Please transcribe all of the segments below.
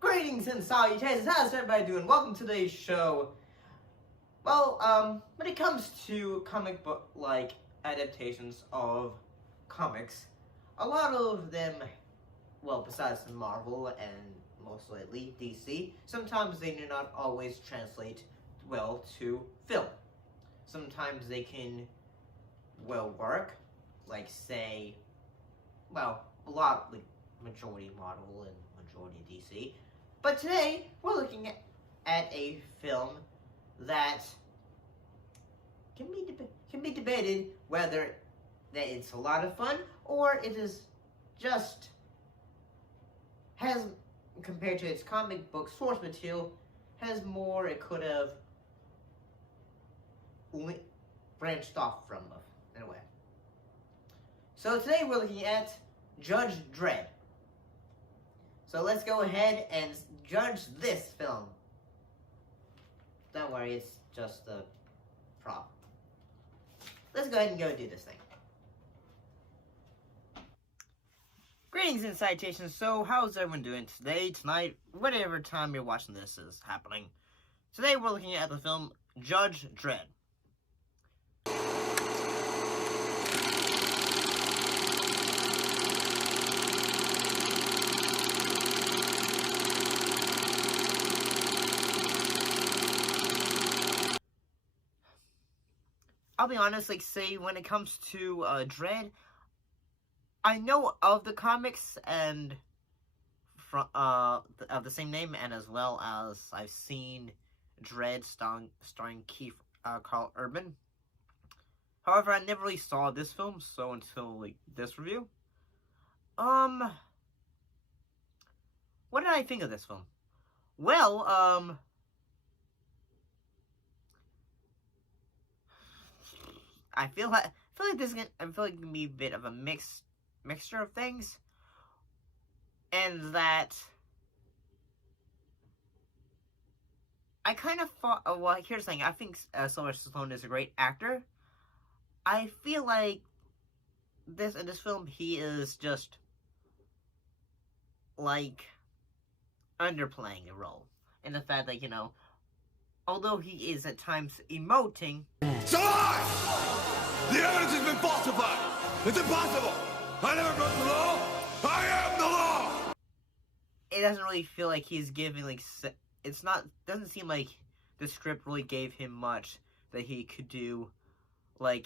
Greetings and salutations, how's everybody doing? Welcome to today's show. Well, when it comes to comic book, adaptations of comics, a lot of them, well, besides Marvel and most lately DC, sometimes they do not always translate well to film. Sometimes they can, well, work, like, say, well, a lot, like, majority Marvel and majority DC. But today, we're looking at a film that can be debated whether that it's a lot of fun or it is just has, compared to its comic book source material, has more it could have branched off from, in a way. So today we're looking at Judge Dredd. So let's go ahead and judge this film. Don't worry, it's just a prop. Let's go ahead and go do this thing. Greetings and salutations. So, how's everyone doing today, tonight, whatever time you're watching this is happening? Today we're looking at the film Judge Dredd. I'll be honest, say, when it comes to Dredd, I know of the comics and from of the same name, and as well as I've seen Dredd starring Carl Urban. However, I never really saw this film, so until this review. What did I think of this film? Well, I feel like this is gonna be a bit of a mixture of things, and that I kind of thought. Well, here's the thing. I think Sylvester Stallone is a great actor. I feel like in this film he is just underplaying a role, in the fact that although he is at times emoting. It's a lie! The evidence has been falsified! It's impossible! I never broke the law! I am the law! It doesn't really feel like he's giving, doesn't seem like the script really gave him much that he could do,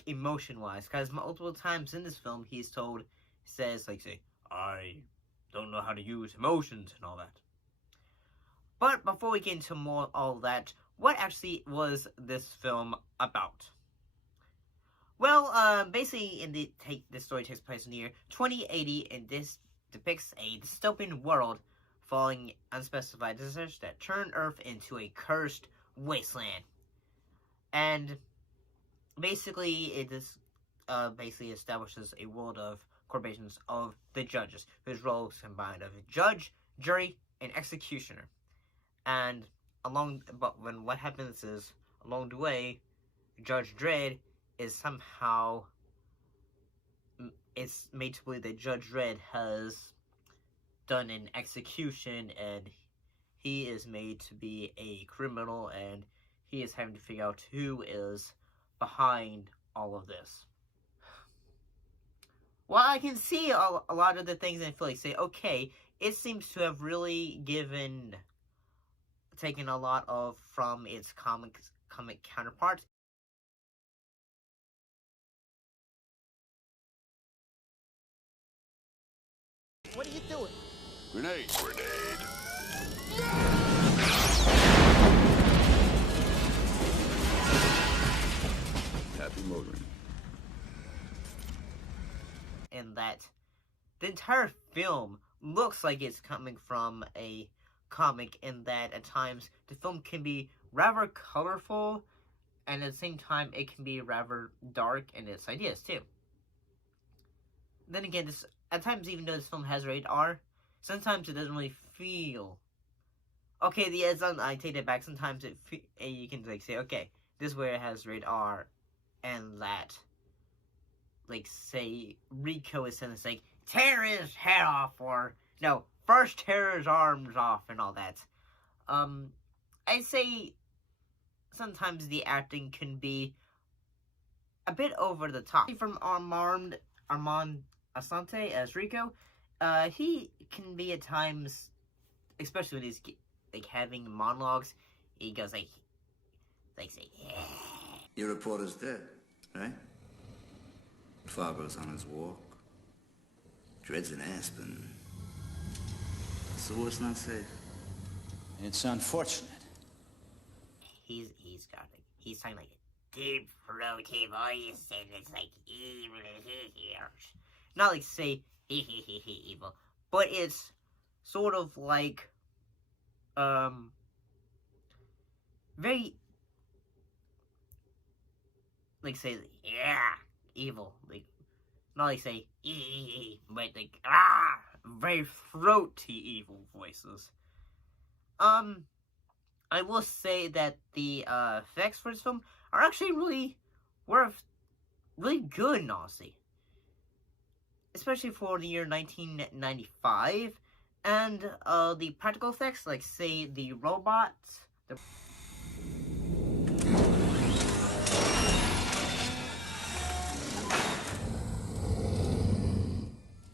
emotion-wise. Because multiple times in this film, he says, I don't know how to use emotions and all that. But before we get into more all that, what actually was this film about? Well, basically, this story takes place in the year 2080, and this depicts a dystopian world following unspecified disasters that turn Earth into a cursed wasteland. And basically, it is basically establishes a world of corporations of the judges, whose roles combined of judge, jury, and executioner. And what happens is, along the way, Judge Dredd is somehow, it's made to believe that Judge Dredd has done an execution, and he is made to be a criminal, and he is having to figure out who is behind all of this. Well, I can see a lot of the things and feel say, okay, it seems to have really taken a lot from its comic counterparts. What are you doing? Grenade. Happy motoring. And that the entire film looks like it's coming from a comic, in that at times the film can be rather colorful, and at the same time it can be rather dark in its ideas too. Then again, at times, even though this film has rated R, sometimes it doesn't really feel. Okay, I take that back. Sometimes you can say, okay, this is where it has rated R, and that like, say, Rico is saying, like, tear his head off, or, no, first tear his arms off, and all that. I'd say sometimes the acting can be a bit over the top. From Armand Asante as Rico, he can be at times, especially when he's, like, having monologues, he goes, like say, yeah. Your reporter's dead, right? Fargo's on his walk. Dredd's in Aspen. So what's not safe? It's unfortunate. He's talking like a deep throaty voice, and it's like evil. Not like say evil, but it's sort of like very like say evil, like not like say but like very throaty evil voices. I will say that the effects for this film are actually really good, honestly. Especially for the year 1995. And the practical effects, like say the robots,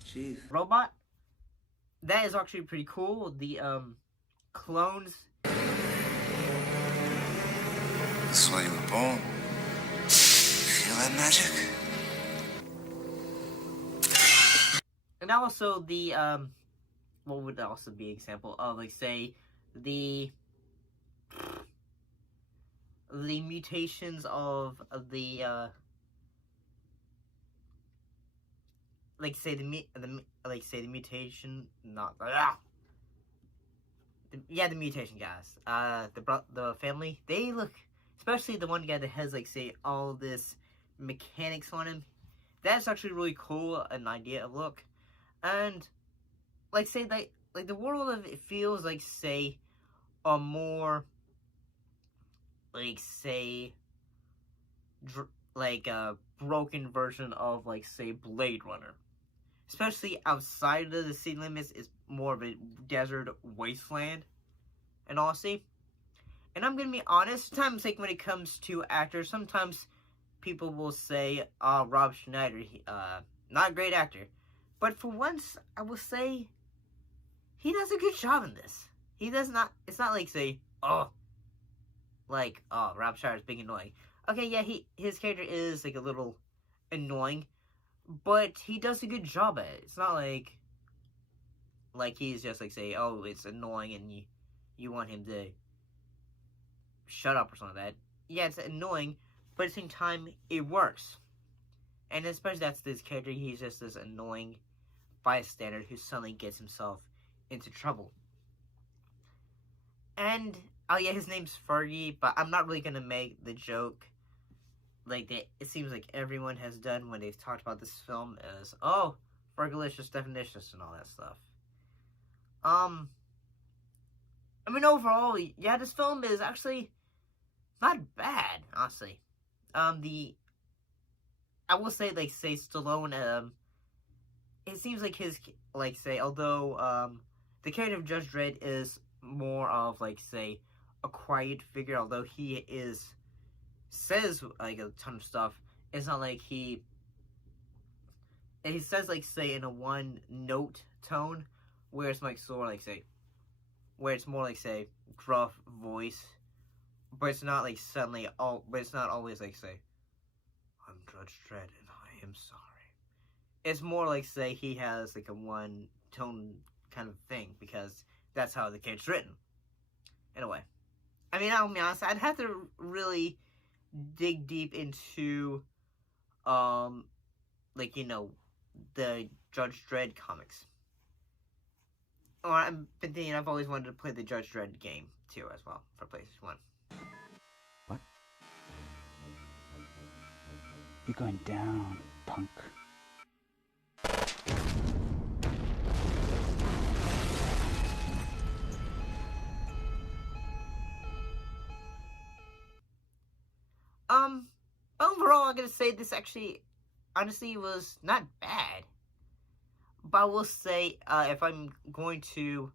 Chief. Robot, that is actually pretty cool. The clones. This is why you were born. Feel that magic? And also the what would also be an example of, like, say the mutations of the like say the mutation, not the mutation guys. The family, they look, especially the one guy that has, like, say, all this mechanics on him. That's actually really cool, an idea of look. And like say like the world of it feels like, say, a more like say like a broken version of, like, say, Blade Runner. Especially outside of the city limits, is more of a desert wasteland, and honestly. And I'm gonna be honest, sometimes, like, when it comes to actors, sometimes people will say, Rob Schneider, not a great actor. But for once, I will say, he does a good job in this. He does not, it's not like, say, Rob Schneider's being annoying. Okay, yeah, his character is, like, a little annoying, but he does a good job at it. It's not like he's just, like, say, oh, it's annoying and you want him to shut up or something like that. Yeah, it's annoying, but at the same time, it works. And especially that's this character, he's just this annoying bystander who suddenly gets himself into trouble. And, oh yeah, his name's Fergie, but I'm not really gonna make the joke like that it seems like everyone has done when they've talked about this film as, oh, Fergalicious, Definitious, and all that stuff. I mean, overall, yeah, this film is actually not bad, honestly. I will say, like, say, Stallone, it seems like his, like, say, although, the character of Judge Dredd is more of, like, say, a quiet figure, although he says, like, a ton of stuff, it's not like he says, like, say, in a one-note tone, where it's, like, sort of, like, say, where it's more, like, say, gruff voice, but it's not, like, suddenly, but it's not always, like, say, I'm Judge Dredd, and I am sorry. It's more like, say, he has, like, a one-tone kind of thing, because that's how the character's written. Anyway, I mean, I'll be honest, I'd have to really dig deep into, like, you know, the Judge Dredd comics. Or I've been thinking, I've always wanted to play the Judge Dredd game, too, as well, for PlayStation 1. What? You're going down, punk. Overall, I'm gonna say this actually honestly was not bad. But I will say, if I'm going to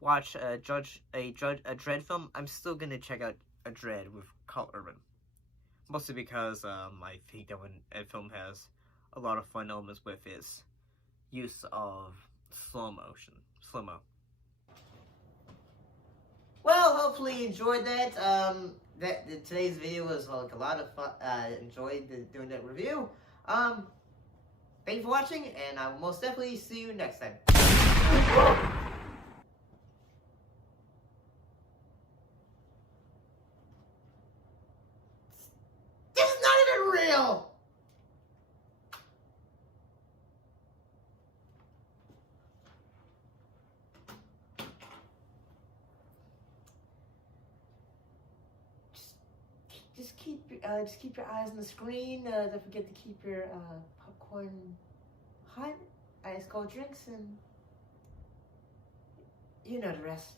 watch a Dredd film, I'm still gonna check out a Dredd with Carl Urban. Mostly because I think that when a film has a lot of fun elements with its use of slow mo. Well, hopefully you enjoyed that. Today's video was like a lot of fun. Enjoyed doing that review. Thank you for watching, and I will most definitely see you next time. This is not even real! Just keep your eyes on the screen. Don't forget to keep your popcorn hot, ice cold drinks, and you know the rest.